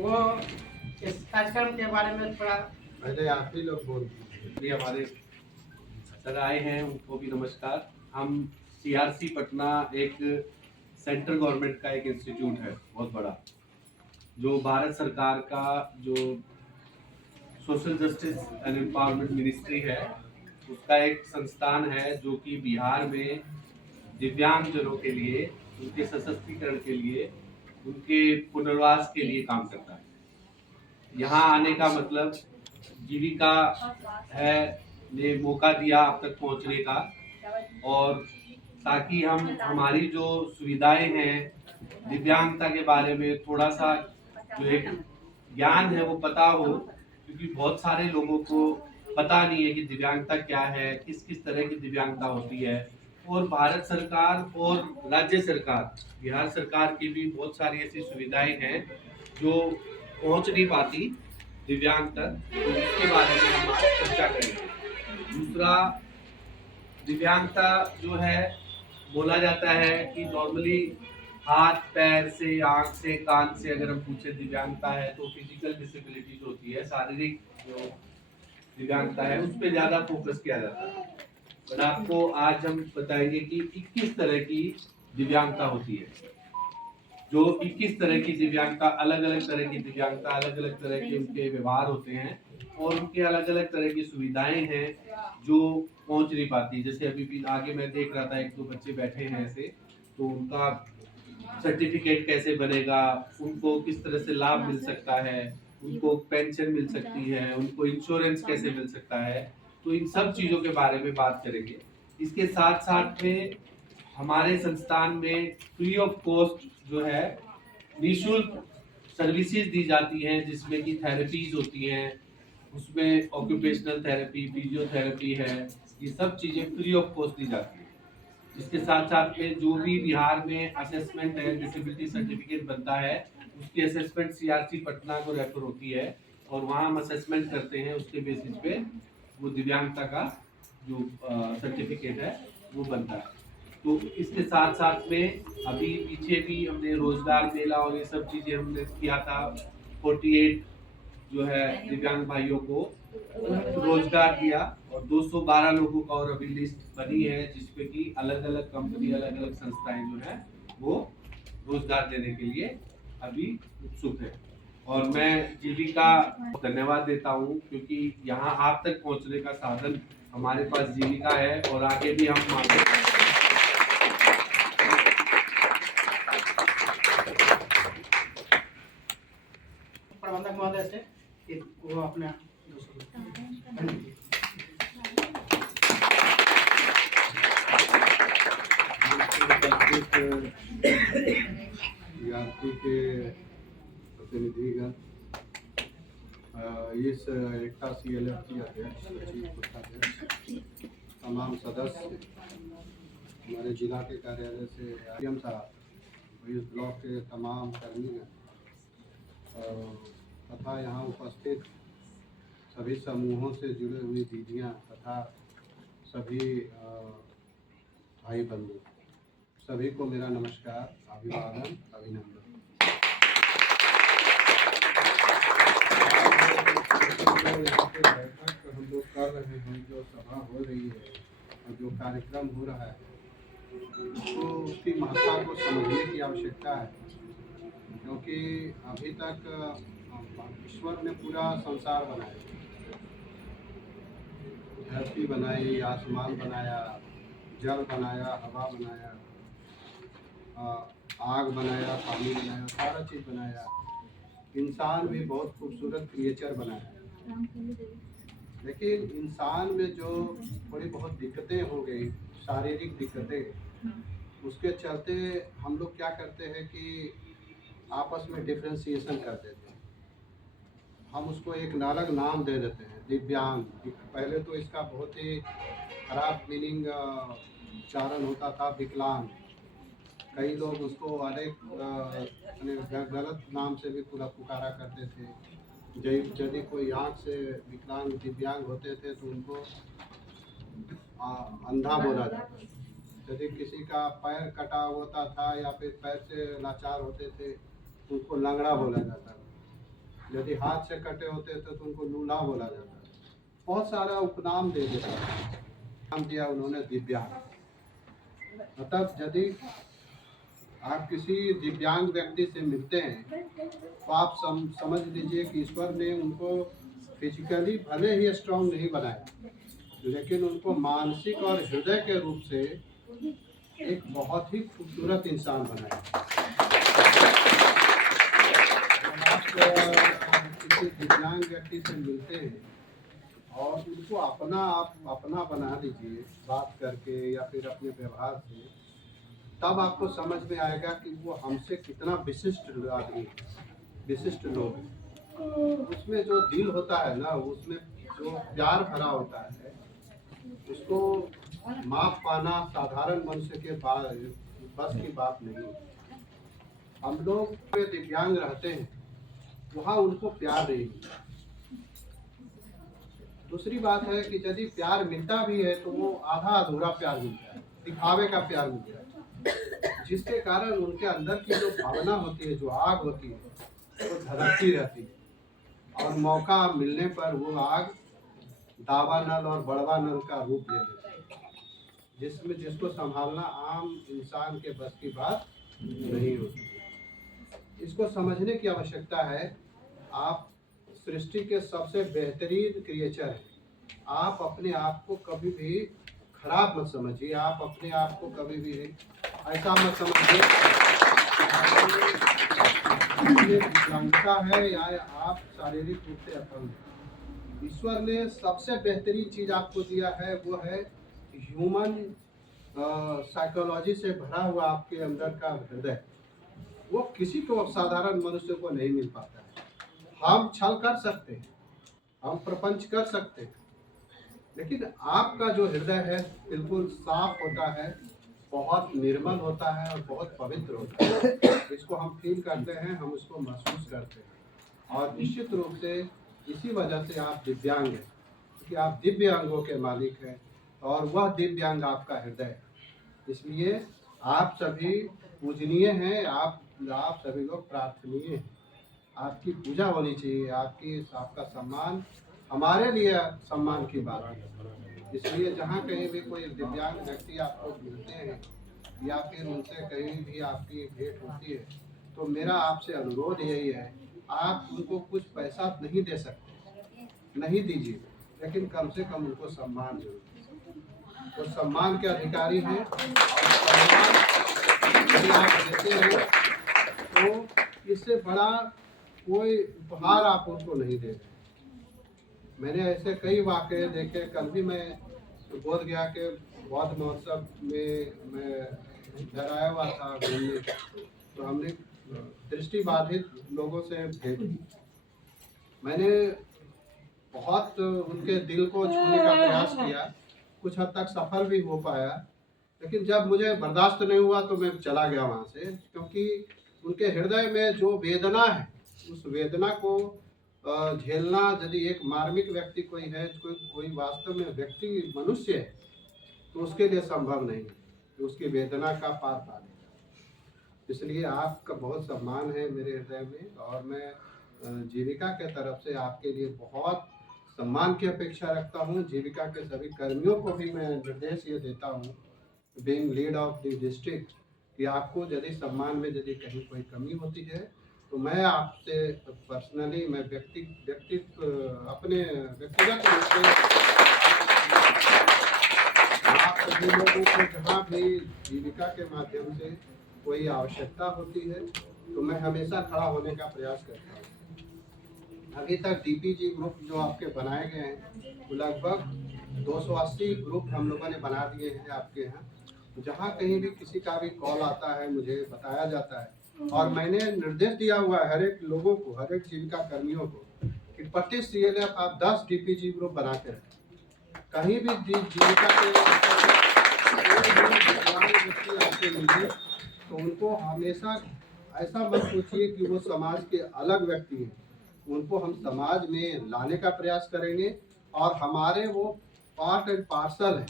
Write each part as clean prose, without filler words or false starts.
वो इस कार्यक्रम के बारे में थोड़ा पहले आप ही लोग बोल भी हमारे सर आए हैं, उनको भी नमस्कार। हम सीआरसी पटना एक सेंट्रल गवर्नमेंट का एक इंस्टीट्यूट है बहुत बड़ा, जो भारत सरकार का जो social justice and empowerment ministry है उसका एक संस्थान है, जो कि बिहार में दिव्यांगजनों के लिए, उनके सशक्तिकरण के लिए, उनके पुनर्वास के लिए काम करता है। यहाँ आने का मतलब जीविका है ने मौका दिया आप तक पहुँचने का, और ताकि हम हमारी जो सुविधाएं हैं दिव्यांगता के बारे में थोड़ा सा जो एक ज्ञान है वो पता हो, क्योंकि बहुत सारे लोगों को पता नहीं है कि दिव्यांगता क्या है, किस किस तरह की दिव्यांगता होती है। और भारत सरकार और राज्य सरकार, बिहार सरकार की भी बहुत सारी ऐसी सुविधाएं हैं जो पहुंच नहीं पाती दिव्यांग तक, तो इसके बारे में हम आज चर्चा करेंगे। दूसरा, दिव्यांगता जो है, बोला जाता है कि नॉर्मली हाथ पैर से, आंख से, कान से अगर हम पूछे दिव्यांगता है तो फिजिकल डिसेबिलिटीज होती है, शारीरिक जो दिव्यांगता है उस पर ज्यादा फोकस किया जाता है। पर आपको आज हम बताएंगे कि 21 तरह की दिव्यांगता होती है, जो 21 तरह की दिव्यांगता, अलग अलग तरह की दिव्यांगता, अलग अलग तरह के उनके व्यवहार होते हैं और उनके अलग अलग तरह की सुविधाएं हैं जो पहुंच नहीं पाती। जैसे अभी भी आगे मैं देख रहा था, एक दो बच्चे बैठे हैं ऐसे, तो उनका सर्टिफिकेट कैसे बनेगा, उनको किस तरह से लाभ मिल सकता है, उनको पेंशन मिल सकती है, उनको इंश्योरेंस कैसे मिल सकता है, तो इन सब चीज़ों के बारे में बात करेंगे। इसके साथ साथ में हमारे संस्थान में फ्री ऑफ कॉस्ट जो है निःशुल्क सर्विसेज दी जाती हैं, जिसमें कि थेरेपीज होती हैं, उसमें ऑक्यूपेशनल थेरेपी, फिजियोथेरेपी है, ये सब चीज़ें फ्री ऑफ कॉस्ट दी जाती हैं। इसके साथ साथ में जो भी बिहार में असेसमेंट है, डिसेबिलिटी सर्टिफिकेट बनता है, उसकी असेसमेंट सीआरसी पटना को रेफर होती है और वहाँ हम असेसमेंट करते हैं, उसके बेसिस पे वो दिव्यांगता का जो सर्टिफिकेट है वो बनता है। तो इसके साथ साथ में अभी पीछे भी हमने रोजगार मेला और ये सब चीज़ें हमने किया था। 48 जो है दिव्यांग भाइयों को रोजगार दिया और 212 लोगों का और अभी लिस्ट बनी है, जिसपे कि अलग अलग कंपनी, अलग अलग संस्थाएं जो है वो रोजगार देने के लिए अभी उत्सुक है। और मैं जीविका धन्यवाद देता हूँ, क्योंकि यहाँ आप तक पहुँचने का साधन हमारे पास जीविका है और आगे भी हम मांगे। प्रबंधक महोदय से कि वो अपना यात्री के प्रतिनिधिगण, इस एकता CLF की अध्यक्ष, सचिव, कोषाध्यक्ष, तमाम सदस्य, हमारे जिला के कार्यालय से आईएम साहब, इस ब्लॉक के तमाम कर्मीगण तथा यहाँ उपस्थित सभी समूहों से जुड़े हुई दीदियाँ तथा सभी भाई बंधु, सभी को मेरा नमस्कार, अभिवादन, अभिनंदन। यहाँ पे बैठक हम लोग कर रहे हैं, जो सभा हो रही है और जो कार्यक्रम हो रहा है, तो उसकी महत्ता को समझने की आवश्यकता है, क्योंकि अभी तक ईश्वर ने पूरा संसार बनाया, धरती बनाई, आसमान बनाया, जल बनाया, हवा बनाया, आग बनाया, पानी बनाया, सारा चीज़ बनाया। इंसान भी बहुत खूबसूरत क्रिएचर बनाया, लेकिन इंसान में जो थोड़ी बहुत दिक्कतें हो गई, शारीरिक दिक्कतें, उसके चलते हम लोग क्या करते हैं कि आपस में डिफ्रेंसिएशन कर देते हैं। हम उसको एक अलग नाम दे देते हैं, दिव्यांग। पहले तो इसका बहुत ही खराब मीनिंग उच्चारण होता था, विकलांग। कई लोग उसको अनेक गलत नाम से भी पूरा पुकारा करते थे। यदि कोई आँख से विकलांग, दिव्यांग होते थे तो उनको अंधा बोला जाता। यदि किसी का पैर कटा होता था या फिर पैर से लाचार होते थे तो उनको लंगड़ा बोला जाता था। यदि हाथ से कटे होते थे तो उनको लूला बोला जाता था, बहुत सारा उपनाम दे देता था। नाम दिया उन्होंने दिव्यांग। मतलब यदि आप किसी दिव्यांग व्यक्ति से मिलते हैं तो आप समझ लीजिए कि ईश्वर ने उनको फिजिकली भले ही स्ट्रांग नहीं बनाया, लेकिन उनको मानसिक और हृदय के रूप से एक बहुत ही खूबसूरत इंसान बनाया। आप किसी दिव्यांग व्यक्ति से मिलते हैं और उनको अपना बना दीजिए बात करके या फिर अपने व्यवहार से, तब आपको समझ में आएगा कि वो हमसे कितना विशिष्ट आदमी, विशिष्ट लोग हैं। उसमें जो दिल होता है ना, उसमें जो प्यार भरा होता है, उसको माप पाना साधारण मनुष्य के बस की बात नहीं। हम लोग दिव्यांग रहते हैं, वहाँ उनको प्यार नहीं मिलता। दूसरी बात है कि यदि प्यार मिलता भी है तो वो आधा अधूरा प्यार मिलता है, दिखावे का प्यार मिलता है, जिसके कारण उनके अंदर की जो भावना होती है, जो आग होती है, वो धधकती रहती है और मौका मिलने पर वो आग दावा नल और बड़वा नल का रूप ले लेती है, जिसको संभालना आम इंसान के बस की बात नहीं होती। इसको समझने की आवश्यकता है। आप सृष्टि के सबसे बेहतरीन क्रिएचर हैं। आप अपने आप को कभी भी खराब मत समझिए, आप अपने आप को कभी भी ऐसा मत समझिए दिव्यांगता है या आप शारीरिक रूप से अपंग हैं। ईश्वर ने सबसे बेहतरीन चीज आपको दिया है, वो है ह्यूमन साइकोलॉजी से भरा हुआ आपके अंदर का हृदय। वो किसी को साधारण मनुष्य को नहीं मिल पाता है। हम छल कर सकते हैं, हम प्रपंच कर सकते हैं, लेकिन आपका जो हृदय है बिल्कुल साफ होता है, बहुत निर्मल होता है और बहुत पवित्र होता है। इसको हम फील करते हैं, हम उसको महसूस करते हैं और निश्चित रूप से इसी वजह से आप दिव्यांग हैं, क्योंकि आप दिव्य अंगों के मालिक हैं और वह दिव्यांग आपका हृदय है। इसलिए आप सभी पूजनीय हैं, आप सभी लोग प्रार्थनीय हैं। आपकी पूजा होनी चाहिए, आपका सम्मान हमारे लिए सम्मान की बात है। इसलिए जहाँ कहीं भी कोई दिव्यांग व्यक्ति आपको मिलते हैं या फिर उनसे कहीं भी आपकी भेंट होती है, तो मेरा आपसे अनुरोध यही है, आप उनको कुछ पैसा नहीं दे सकते, नहीं दीजिए, लेकिन कम से कम उनको सम्मान जरूर दीजिए। तो सम्मान के अधिकारी हैं और सम्मान यदि आप देते हैं तो इससे बड़ा कोई उपहार आप उनको नहीं दे रहे। मैंने ऐसे कई वाक़ये देखे। कल भी मैं बोध गया के बौद्ध महोत्सव में मैं घर आया हुआ था घूमने, तो हमने दृष्टिबाधित लोगों से भेंट की। मैंने बहुत उनके दिल को छूने का प्रयास किया, कुछ हद तक सफल भी हो पाया, लेकिन जब मुझे बर्दाश्त नहीं हुआ तो मैं चला गया वहाँ से, क्योंकि उनके हृदय में जो वेदना है, उस वेदना को झेलना यदि एक मार्मिक व्यक्ति कोई है, कोई वास्तव में व्यक्ति मनुष्य है, तो उसके लिए संभव नहीं है कि उसकी वेदना का पार पा लेगा। इसलिए आपका बहुत सम्मान है मेरे हृदय में और मैं जीविका के तरफ से आपके लिए बहुत सम्मान की अपेक्षा रखता हूँ। जीविका के सभी कर्मियों को भी मैं निर्देश ये देता हूँ, being lead of the district, कि आपको यदि सम्मान में यदि कहीं कोई कमी होती है तो मैं आपसे पर्सनली, मैं अपने व्यक्तिगत रूप से आप सभी लोगों को जहाँ भी जीविका के माध्यम से कोई आवश्यकता होती है तो मैं हमेशा खड़ा होने का प्रयास करता हूँ। अभी तक डीपीजी ग्रुप जो आपके बनाए गए हैं, वो लगभग 280 ग्रुप हम लोगों ने बना दिए हैं आपके यहाँ। जहाँ कहीं भी किसी का भी कॉल आता है मुझे बताया जाता है, और मैंने निर्देश दिया हुआ है हर एक लोगों को, हर एक जीविका कर्मियों को, कि प्रति CLF आप 10 DPG ग्रुप बना के रखें। कहीं भी जीविका के आपसे मिले तो उनको हमेशा ऐसा मत सोचिए कि वो समाज के अलग व्यक्ति हैं। उनको हम समाज में लाने का प्रयास करेंगे और हमारे वो पार्ट एंड पार्सल हैं,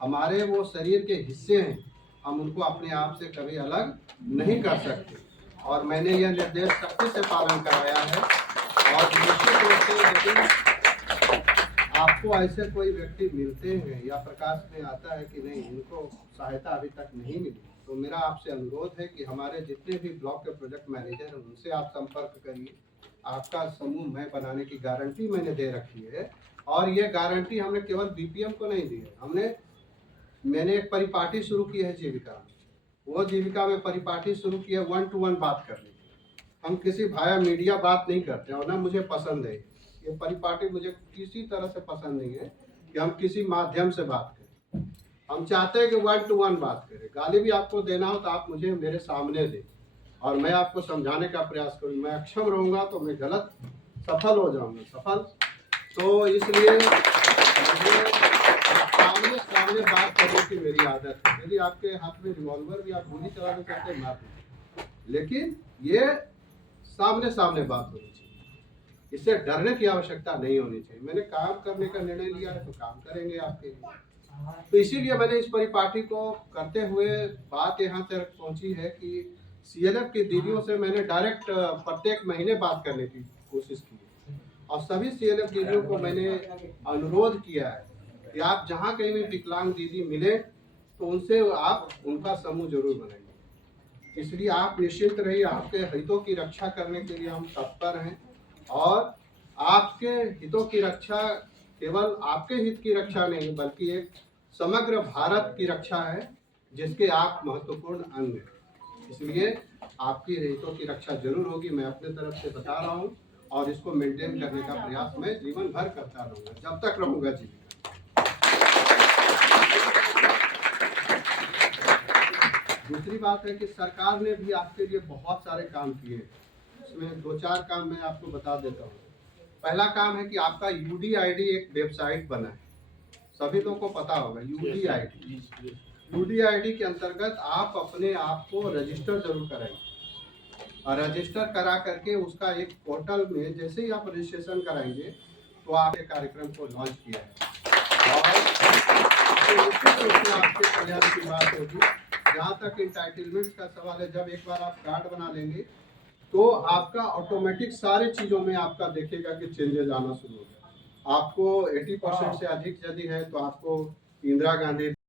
हमारे वो शरीर के हिस्से हैं। हम उनको अपने आप से कभी अलग नहीं कर सकते और मैंने यह निर्देश सख्ती से पालन कराया है और निश्चित रूप से लेकिन आपको ऐसे कोई व्यक्ति मिलते हैं या प्रकाश में आता है कि नहीं इनको सहायता अभी तक नहीं मिली, तो मेरा आपसे अनुरोध है कि हमारे जितने भी ब्लॉक के प्रोजेक्ट मैनेजर हैं उनसे आप संपर्क करिए। आपका समूह मैं बनाने की गारंटी मैंने दे रखी है, और ये गारंटी हमने केवल बीपीएम को नहीं दी है। मैंने एक परिपाटी शुरू की है जीविका में, वो जीविका में परिपाटी शुरू की है 1 to 1 बात करने की। हम किसी भाया मीडिया बात नहीं करते और ना मुझे पसंद है ये परिपाटी, मुझे किसी तरह से पसंद नहीं है कि हम किसी माध्यम से बात करें। हम चाहते हैं कि 1 to 1 बात करें। गाली भी आपको देना हो तो आप मुझे मेरे सामने दें और मैं आपको समझाने का प्रयास करूँ। मैं अक्षम रहूँगा तो मैं गलत सफल हो जाऊँगा, सफल। तो इसलिए सामने बात करने की मेरी आदत है। यदि आपके हाथ में रिवॉल्वर भी आप गोली चलाना चाहते हैं मार दीजिए, लेकिन ये सामने बात होनी चाहिए। इससे डरने की आवश्यकता नहीं होनी चाहिए। मैंने काम करने का निर्णय लिया है तो काम करेंगे आपके लिए। तो इसीलिए मैंने इस परिपाटी को करते हुए बात यहाँ तक पहुँची है कि सीएलएफ की दीदियों से मैंने डायरेक्ट प्रत्येक महीने बात करने की कोशिश की है, और सभी सीएलएफ दीदियों को मैंने अनुरोध किया है कि आप जहाँ कहीं भी विकलांग दीदी मिले तो उनसे आप उनका समूह जरूर बनाइए। इसलिए आप निश्चिंत रहिए, आपके हितों की रक्षा करने के लिए हम तत्पर हैं, और आपके हितों की रक्षा केवल आपके हित की रक्षा नहीं बल्कि एक समग्र भारत की रक्षा है जिसके आप महत्वपूर्ण अंग हैं। इसलिए आपकी हितों की रक्षा जरूर होगी, मैं अपने तरफ से बता रहा हूँ, और इसको मेंटेन करने का प्रयास मैं जीवन भर करता रहूँगा जब तक रहूँगा जीविका। दूसरी बात है कि सरकार ने भी आपके लिए बहुत सारे काम किए, उसमें 2-4 काम मैं आपको बता देता हूँ। पहला काम है कि आपका यूडीआईडी एक वेबसाइट बना है, सभी लोगों को पता होगा यूडीआईडी के अंतर्गत आप अपने आप को रजिस्टर जरूर कराइए, और रजिस्टर करा करके उसका एक पोर्टल में जैसे ही आप रजिस्ट्रेशन कराएंगे तो आप एक कार्यक्रम को लॉन्च किया है, और आपके कल्याण की बात होगी। जहाँ तक इंटाइटलमेंट का सवाल है, जब एक बार आप कार्ड बना लेंगे तो आपका ऑटोमेटिक सारी चीज़ों में आपका देखेगा कि चेंजेस आना शुरू हो गया। आपको 80% से अधिक यदि है तो आपको इंदिरा गांधी